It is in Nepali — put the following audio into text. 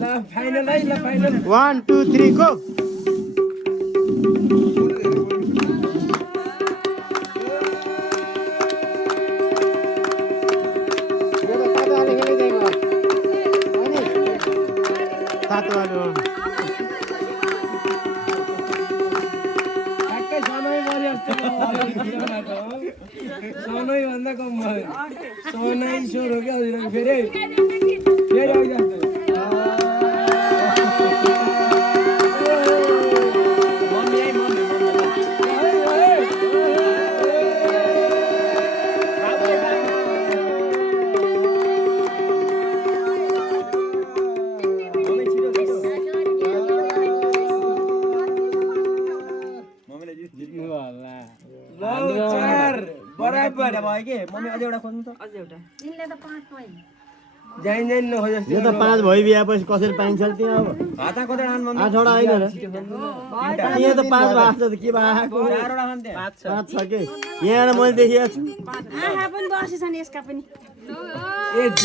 फाइनल है ल फाइनल 1 2 3 गो सोनै भन्दा कम भयो सोनै स्वर हो क्या फेरि फेरि आइजान्छ बराबर भयो के मम्मी अझै एउटा खोज्नु त अझै एउटा तिनले त 5 भयो जाइन जाइन नखोज यो त 5 भइ बियापछि कसरी पाइन्छ त्यो अब हाता कतै आन मम्मी 8 वटा हैन र यहाँ त 5 भएको छ त के भएको 4 वटा खान त्यहाँ 5 छ के यहाँ मैले देखिएको छु आहा पनि बसेछन् यसका पनि ए